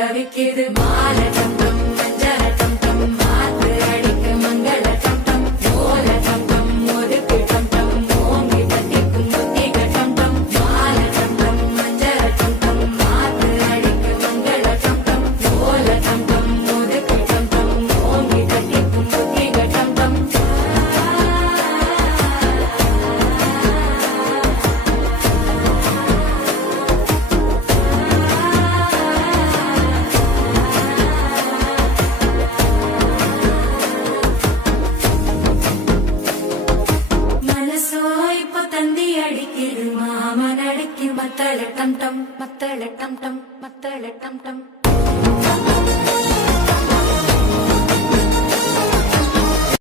தவிக்குது மால டம் டம் மஞ்சள டம் டம் மாத்து அடிக்க மங்கள டம் டம் ஓல டம் டம் ஒதுக்கு டம் டம் ஓங்கி தட்டிக்கும் புத்திக டம் டம் மால டம் டம் மஞ்சள டம் டம் மாத்து அடிக்க மங்கள டம் டம் ஓல டம் டம் ஒதுக்கு டம் டம் ஓங்கி தட்டிக்கும் புத்திக டம் டம் அடிக்குது மாமன் அடிக்கு மத்தள டம் டம் மத்தள டம் டம் மத்தள டம் டம்